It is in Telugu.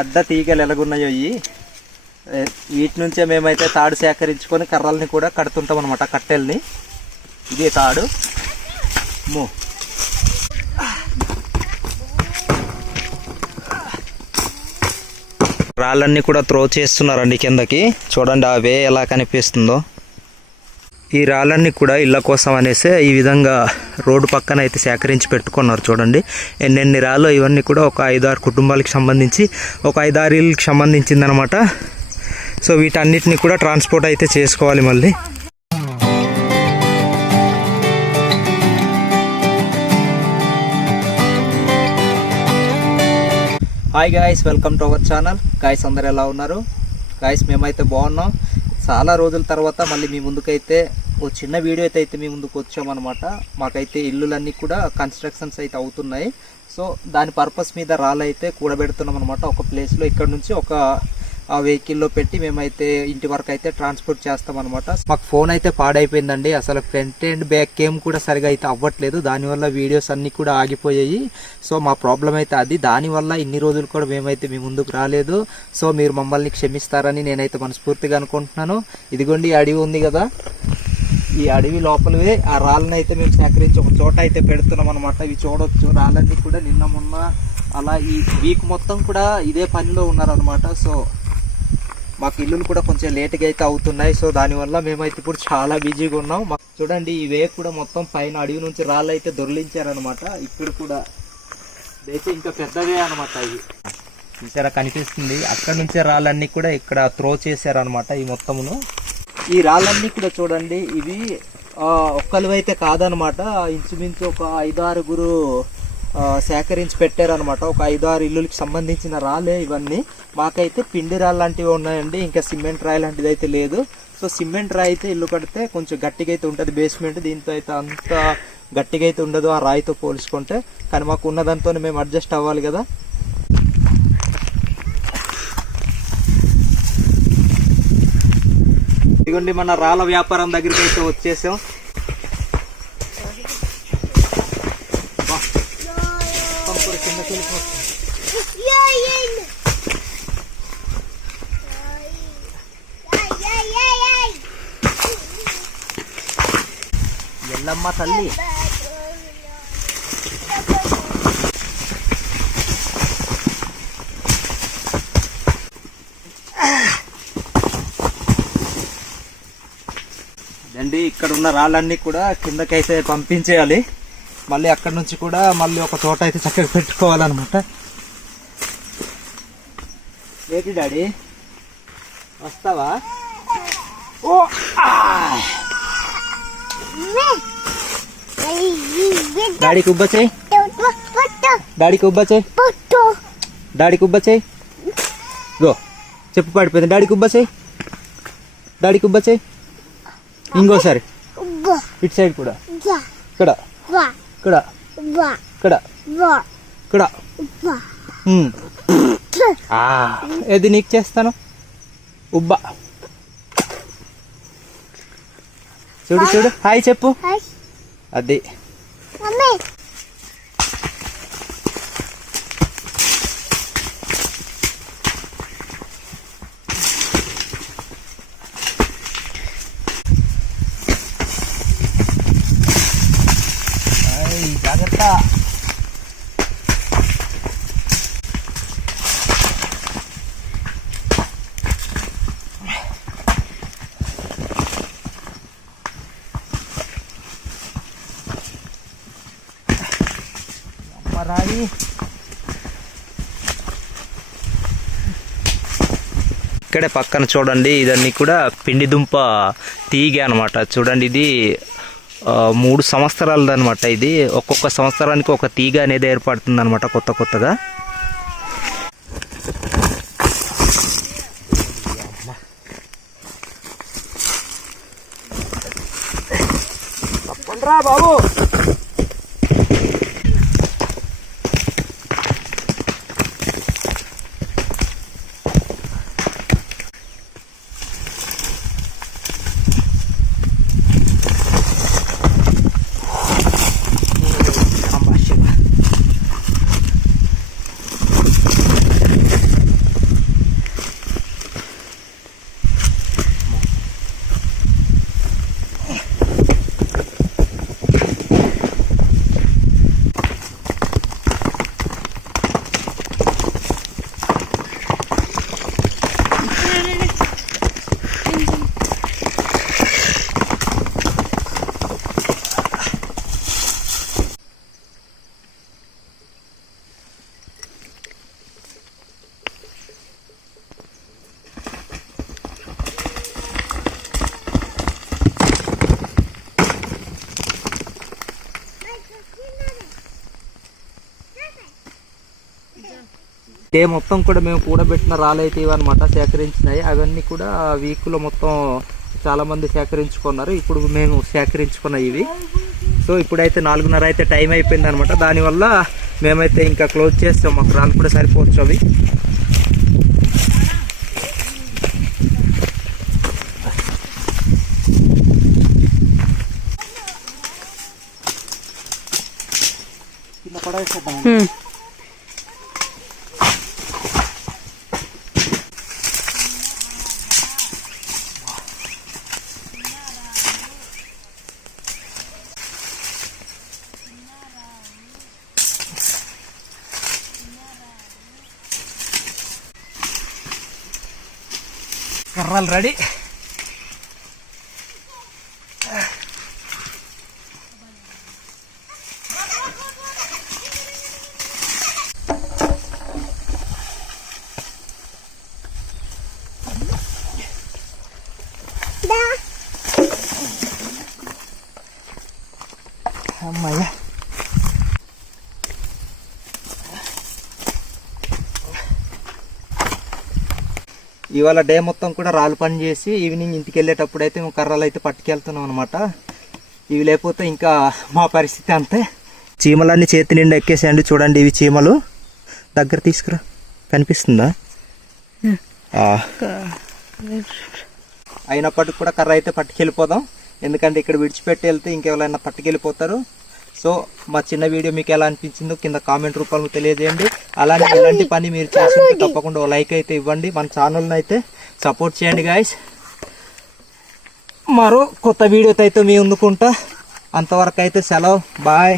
అడ్డ తీగలు ఎలాగున్నాయో ఇవి వీటి నుంచే మేమైతే తాడు సేకరించుకొని కర్రల్ని కూడా కడుతుంటాం అనమాట కట్టెల్ని. ఇది తాడు. మో. రాళ్ళన్నీ కూడా త్రో చేస్తున్నారండి కిందకి. చూడండి ఆ వే ఎలా కనిపిస్తుందో. ఈ రాళ్ళన్నీ కూడా ఇళ్ళ కోసం అనేసి ఈ విధంగా రోడ్డు పక్కన అయితే సేకరించి పెట్టుకున్నారు చూడండి. ఎన్నెన్ని రాళ్ళు ఇవన్నీ కూడా ఒక ఐదారు కుటుంబాలకు సంబంధించి ఒక ఐదారు ఇళ్ళకి సంబంధించింది అనమాట సో వీటన్నిటిని కూడా ట్రాన్స్పోర్ట్ అయితే చేసుకోవాలి మళ్ళీ. Hi guys welcome to our channel guys అందరు ఎలా ఉన్నారు? గాయస్ మేమైతే బాగున్నాం. చాలా రోజుల తర్వాత మళ్ళీ మీ ముందుకైతే ఓ చిన్న వీడియో అయితే అయితే మీ ముందుకు వచ్చామన్నమాట. మాకైతే ఇల్లులన్నీ కూడా కన్స్ట్రక్షన్స్ అయితే అవుతున్నాయి. సో దాని పర్పస్ మీద రాళ్ళైతే కూడబెడుతున్నాం అనమాట ఒక ప్లేస్లో ఇక్కడ నుంచి ఒక ఆ వెహికల్లో పెట్టి మేమైతే ఇంటి వరకు అయితే ట్రాన్స్పోర్ట్ చేస్తాం అనమాట మాకు ఫోన్ అయితే పాడైపోయిందండి. అసలు ఫ్రంట్ అండ్ బ్యాక్ కేమ్ కూడా సరిగా అయితే అవ్వట్లేదు. దానివల్ల వీడియోస్ అన్నీ కూడా ఆగిపోయాయి. సో మా ప్రాబ్లం అయితే అది. దానివల్ల ఇన్ని రోజులు కూడా మేమైతే మీ ముందుకు రాలేదు. సో మీరు మమ్మల్ని క్షమిస్తారని నేనైతే మనస్ఫూర్తిగా అనుకుంటున్నాను. ఇదిగోండి ఈ అడవి ఉంది కదా. ఈ అడవి లోపలవే ఆ రాళ్ళని అయితే మేము సేకరించి ఒక చోట అయితే పెడుతున్నాం అనమాట ఇవి చూడొచ్చు. రాళ్ళన్నీ కూడా నిన్న మొన్న అలా ఈ వీక్ మొత్తం కూడా ఇదే పనిలో ఉన్నారనమాట సో మాకు ఇల్లులు కూడా కొంచెం లేట్గా అయితే అవుతున్నాయి. సో దానివల్ల మేమైతే ఇప్పుడు చాలా బిజీగా ఉన్నాం. చూడండి ఈ వే కూడా మొత్తం పైన అడవి నుంచి రాళ్ళు అయితే దొరిలించారనమాట ఇప్పుడు కూడా అయితే ఇంకా పెద్దవే అనమాట ఇవి చూసారా కనిపిస్తుంది. అక్కడ నుంచే రాళ్ళన్నీ కూడా ఇక్కడ త్రో చేశారనమాట ఈ మొత్తమును. ఈ రాళ్ళన్నీ కూడా చూడండి. ఇవి ఒక్కరివైతే కాదనమాట. ఇంచుమించు ఒక ఐదారుగురు సేకరించి పెట్టారనమాట. ఒక ఐదారు ఇల్లులకి సంబంధించిన రాళ్ళే ఇవన్నీ. మాకైతే పిండి రాళ్ళు లాంటివి ఉన్నాయండి. ఇంకా సిమెంట్ రాయి లాంటిది అయితే లేదు. సో సిమెంట్ రాయి అయితే ఇల్లు కడితే కొంచెం గట్టిగా అయితే ఉంటుంది బేస్మెంట్ దీంతో అయితే అంత గట్టిగా అయితే ఉండదు ఆ రాయితో పోల్చుకుంటే. కానీ మాకు ఉన్నదంతో మేము అడ్జస్ట్ అవ్వాలి కదా. ఇదిగోండి మన రాళ్ళ వ్యాపారం దగ్గరికి అయితే వచ్చేసాం. ఎల్లమ్మ తల్లి. అండి ఇక్కడ ఉన్న రాళ్ళన్నీ కూడా కిందకైతే పంపించేయాలి. మళ్ళీ అక్కడ నుంచి కూడా మళ్ళీ ఒక చోట అయితే చక్కగా పెట్టుకోవాలన్నమాట. ఏంటి డాడీ? వస్తావా? ఓ డాడీకి ఉబ్బ చేయి డాడీకి ఉబ్బ చేయి డాడీకి ఉబ్బ చేయి గో చెప్పు పడిపోయింది. డాడీకి ఉబ్బ చేయి డాడీకి ఉబ్బ చేయి ఇంకోసారి. ఇటు సైడ్ కూడా. ఇక్కడ. ఇక్కడ. ఇక్కడ. ఇక్కడ. ఏది నీకు చేస్తాను? ఉబ్బా. చూడు చూడు. హాయ్ చెప్పు. అది హాయ్, జాగ్రత్త. రాయి. ఇక్కడే పక్కన చూడండి ఇదన్నీ కూడా పిండి దుంప తీగ అనమాట చూడండి ఇది మూడు సంవత్సరాలది అనమాట ఇది. ఒక్కొక్క సంవత్సరానికి ఒక తీగ అనేది ఏర్పడుతుంది అనమాట కొత్త కొత్తగా. బాబు. డే మొత్తం కూడా మేము కూడబెట్టిన రాళ్ళు అయితే ఇవన్నమాట సేకరించినాయి. అవన్నీ కూడా వీక్లో మొత్తం చాలా మంది సేకరించుకున్నారు. ఇప్పుడు మేము సేకరించుకున్న ఇవి. సో ఇప్పుడైతే నాలుగున్నర అయితే టైం అయిపోయింది అనమాట దానివల్ల మేమైతే ఇంకా క్లోజ్ చేస్తాం. మాకు రాళ్ళు కూడా సరిపోవచ్చు అవి. కింద കറൽ റെഡി അമ്മയ്യ ఇవాళ డే మొత్తం కూడా రాళ్ళు పని చేసి ఈవినింగ్ ఇంటికి వెళ్ళేటప్పుడు అయితే మేము కర్రలు అయితే పట్టుకెళ్తున్నాం అనమాట ఇవి లేకపోతే ఇంకా మా పరిస్థితి అంతే. చీమలన్నీ చేతి నిండా ఎక్కేసేయండి చూడండి ఇవి చీమలు. దగ్గర తీసుకురా. కనిపిస్తుందా? అయినప్పటికి కూడా కర్ర అయితే పట్టుకెళ్ళిపోదాం. ఎందుకంటే ఇక్కడ విడిచిపెట్టి వెళ్తే ఇంకెవరైనా పట్టుకెళ్ళిపోతారు. సో మా చిన్న వీడియో మీకు ఎలా అనిపించిందో కింద కామెంట్ రూపంలో తెలియజేయండి. అలానే ఇలాంటి పని మీరు చేస్తుంటే తప్పకుండా లైక్ అయితే ఇవ్వండి. మన ఛానల్ని అయితే సపోర్ట్ చేయండి గాయస్ మరో కొత్త వీడియోతో అయితే మీ ఉందుకుంటా అంతవరకు అయితే సెలవు. బాయ్.